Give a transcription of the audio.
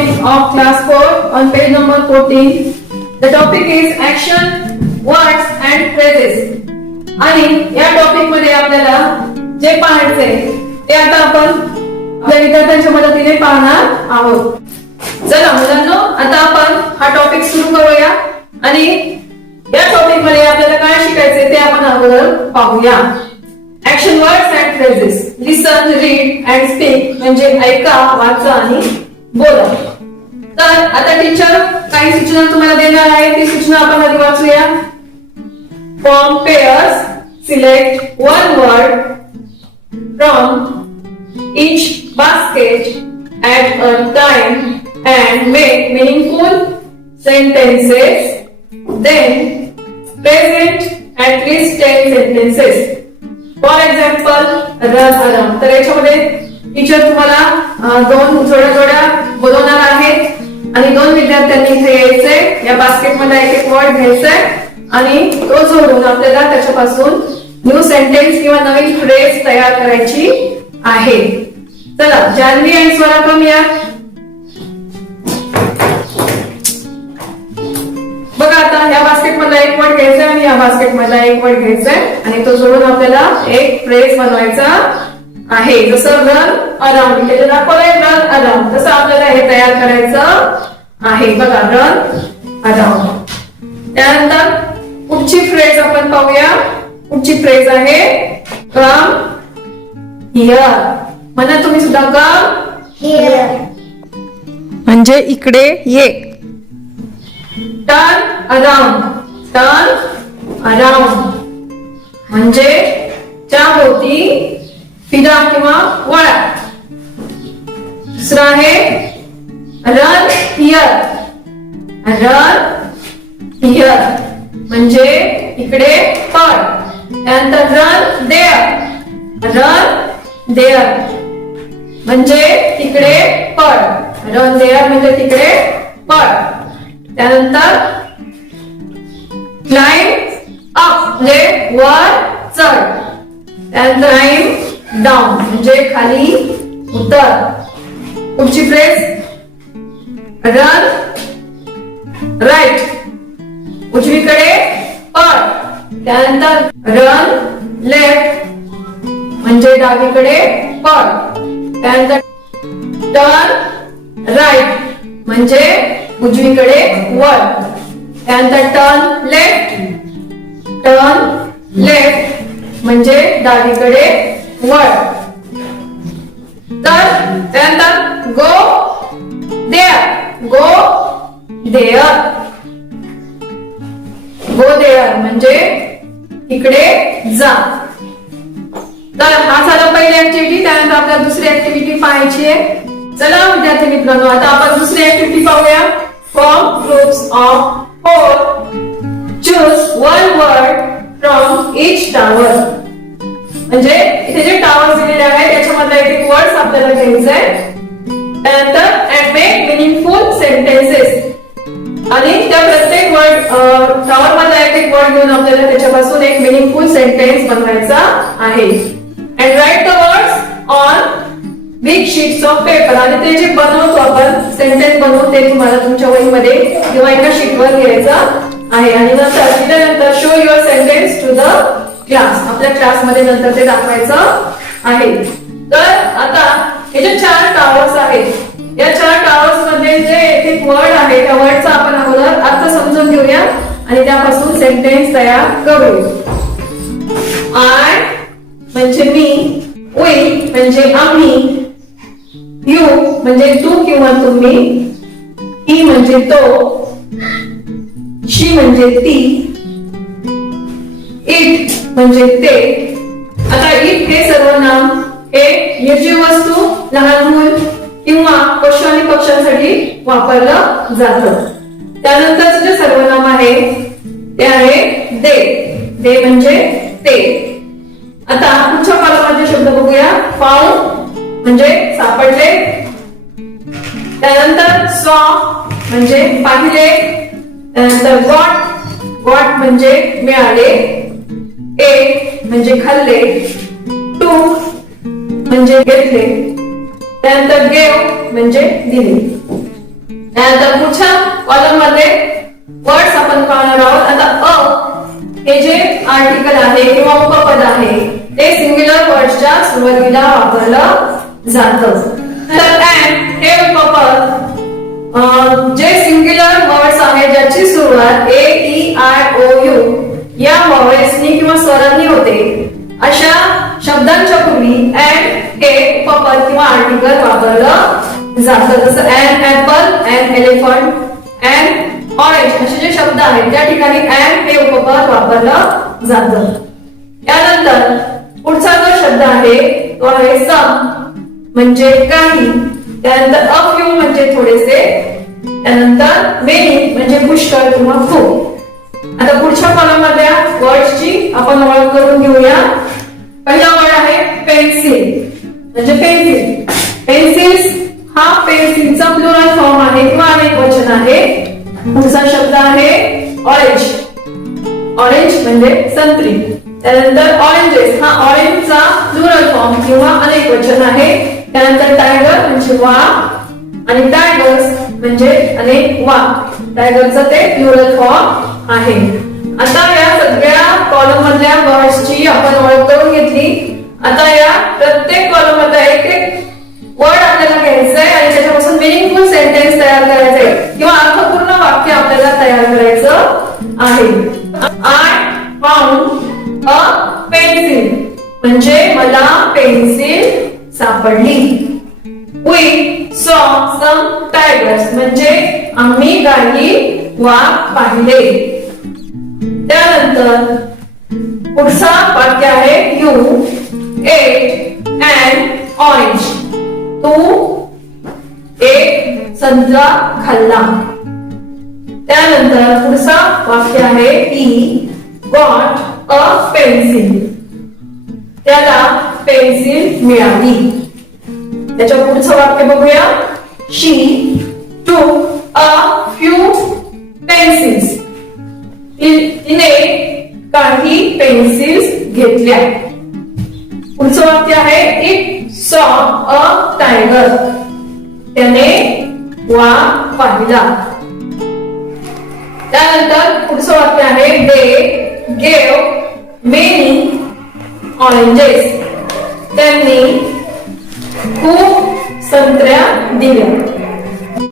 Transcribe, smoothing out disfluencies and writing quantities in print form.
topic of class 4 on page number 14. The topic is action, words and phrases. आणि या topic मध्ये आपल्याला जे पाहायचंय ते आता आपण आपल्या विद्यार्थ्यांच्या मदतीने पाहणार आहोत. चला मुलांनो, आता आपण हा टॉपिक सुरू करूया आणि या टॉपिक मध्ये आपल्याला काय शिकायचंय ते आपण अगोदर पाहूया. Action, words and phrases. Listen, read and speak म्हणजे ऐका, वाचा आणि बोला. तर आता टीचर काही सूचना तुम्हाला देणार आहे, ती सूचना आपण आधी वाचूया. Form pairs, select one word from each basket at a time and make meaningful sentences. Then present at least 10 sentences. For example, run around. तर याच्यामध्ये टीचर तुम्हाला दोन जोड्या बोलवणार आहेत आणि दोन विद्यार्थ्यांनी इथे यायचंय. या बास्केटमध्ये एक वर्ड घ्यायचंय आणि तो जोडून आपल्याला त्याच्यापासून न्यू सेंटेन्स किंवा नवीन फ्रेज तयार करायची आहे. चला, जान्हवी आणि स्वरा कम या. बघा, आता या बास्केट मधला एक वर्ड घ्यायचा आणि या बास्केट मधला एक वर्ड घ्यायचा आणि तो जोडून आपल्याला एक फ्रेज बनवायचा आहे. जसं रन अराउंड, इथे दाखवलंय रन अराउंड, तसं आपल्याला हे तयार करायचं आहे. बघा, रन अराउंड. त्यानंतर पुढची फ्रेज आपण पाहूया. पुढची फ्रेज आहे कम हियर. म्हणा तुम्ही सुद्धा, कम Here. म्हणजे इकडे ये. टर्न अराउंड, टर्न अराउंड म्हणजे त्याभोवती फिरा किंवा वळा. दुसरं आहे रन हियर, रन हियर म्हणजे इकडे पळ. त्यानंतर रन देअर, रन देअर म्हणजे तिकडे पळ. रन देअर म्हणजे तिकडे पळ. त्यानंतर क्लाइंब अप म्हणजे वर चढ. त्यानंतर क्लाइंब डाऊन म्हणजे खाली उतर. पुढची फ्रेज रन राईट, उजवीकडे पळ. त्यानंतर रन लेफ्ट म्हणजे डावीकडे पळ. त्यानंतर टर्न राईट म्हणजे उजवीकडे वळ. त्यानंतर टर्न लेफ्ट, टर्न लेफ्ट म्हणजे डावीकडे वळ. तर त्यानंतर go there, go there, go there म्हणजे इकडे जा. तर हा झाला पहिली ऍक्टिव्हिटी. त्यानंतर आपल्याला दुसरी ऍक्टिव्हिटी पाहायची आहे. चला विद्यार्थी मित्रांनो, आता आपण दुसरी ऍक्टिव्हिटी पाहूया. Form groups of 4. Choose one word from each tower. म्हणजे इथे जे टॉवर दिलेले आहे त्याच्यामधला एक वर्ड्स आपल्याला घ्यायचा आहे. त्यानंतर अँड मेक मिनिंगफुल सेंटेन्सेस आणि त्या प्रत्येक वर्ड टॉवर मधला एक वर्ड घेऊन आपल्याला त्याच्यापासून एक मिनिंगफुल सेंटेन्स बनवायचा आहे. And write the words on big sheets of paper. आणि ते जे बनवतो आपण सेंटेन्स बनवून ते तुम्हाला तुमच्या वहीमध्ये किंवा एका शीटवर लिहायचं आहे. आणि नंतर दिल्यानंतर show your sentence to the class. आपल्या क्लासमध्ये नंतर ते दाखवायचं आहे. तर आता हे जे 4 टॉवर्स आहेत, या 4 टॉवर्स मध्ये जे एक वर्ड आहे त्या वर्डचा आपण अगोदर अर्थ समजून घेऊया आणि त्यापासून सेंटेन्स तयार करूया. आय म्हणजे मी, वी म्हणजे आम्ही, यू म्हणजे तू किंवा तुम्ही, ही म्हणजे तो, शी म्हणजे ती, इट म्हणजे ते. आता इट हे सर्वनाम हे निर्जीव वस्तू, लहान मूल किंवा पशु आणि पक्ष्यांसाठी वापरलं जातं. त्यानंतरचं जे सर्वनाम आहे ते आहे दे. दे म्हणजे ते. आता पुढच्या पालामध्ये शब्द बघूया. फाउंड म्हणजे सापडले. त्यानंतर सॉ म्हणजे पाहिले. त्यानंतर गॉट, गॉट म्हणजे मिळाले. ए म्हणजे खाल्ले. टू म्हणजे घेतले. त्यानंतर गेव म्हणजे दिले. त्यानंतर पुढच्या कॉलम मध्ये वर्ड्स आपण पाहणार आहोत. आता हे जे आर्टिकल आहे किंवा उपपद आहे ते सिंग्युलर वर्ड्सच्या सुरुवातीला वापरलं जातं. तर अँड हे उपपद जे सिंग्युलर वर्ड्स आहे ज्याची सुरुवात AEIOU या व्हावेल्सनी किंवा स्वरांनी होते अशा शब्दांच्या पूर्वी अँड हे उपपद किंवा आर्टिकल वापरलं जातं. जसं and apple, and elephant, and orange असे जे शब्द आहेत त्या ठिकाणी अँड हे उपपद वापरलं जातं. त्यानंतर पुढचा जो शब्द आहे तो आहे सम म्हणजे काही, त्यानंतर अ फ्यू म्हणजे थोडेसे, त्यानंतर मेनी म्हणजे पुष्कळ किंवा खूप. आता पुढच्या कॉलम मधल्या वर्ड्सची आपण ओळख करून घेऊया. पहिला वर्ड आहे पेन्सिल म्हणजे पेन्सिल. पेन्सिल्स हा पेन्सिलचा प्लुरल फॉर्म आहे किंवा अनेक वचन आहे. पुढचा शब्द आहे ऑरेंज. ऑरेंज म्हणजे संत्री. त्यानंतर ऑरेंजेस हा ऑरेंजचा प्लुरल फॉर्म किंवा अनेक वचन आहे. त्यानंतर टायगर म्हणजे वाघ आणि टायगर्स म्हणजे अनेक वाघ. टायगरचा ते प्लुरल फॉर्म आहे. आता या सगळ्या कॉलम मधल्या वर्ड्सची आपण ओळख करून घेतली. आता या प्रत्येक कॉलम मध्ये एक वर्ड आपल्याला घ्यायचंय आणि त्याच्यापासून मिनिंगफुल सेंटेन्स तयार करायचंय किंवा अर्थपूर्ण वाक्य आपल्याला तयार करायचं आहे. आय फाउंड अ पेन्सिल म्हणजे मला पेन्सिल सापडली. We saw some tigers म्हणजे आम्ही काही वाघ पाहिले. त्यानंतर पुढचा वाक्य आहे you ate an orange. तू एक संत्रा खाल्ला. त्यानंतर पुढचा वाक्य आहे he got a pencil. त्याला पेन्सिल मिळाली. त्याच्या पुढचं वाक्य बघूया. She took a few pencils. तिने काही पेन्सिल्स घेतल्या. पुढचं वाक्य आहे It saw a tiger. त्याने वाघ पाहिला. त्यानंतर पुढचं वाक्य आहे They gave many oranges. त्यांनी खूप संत्र्या दिल्या.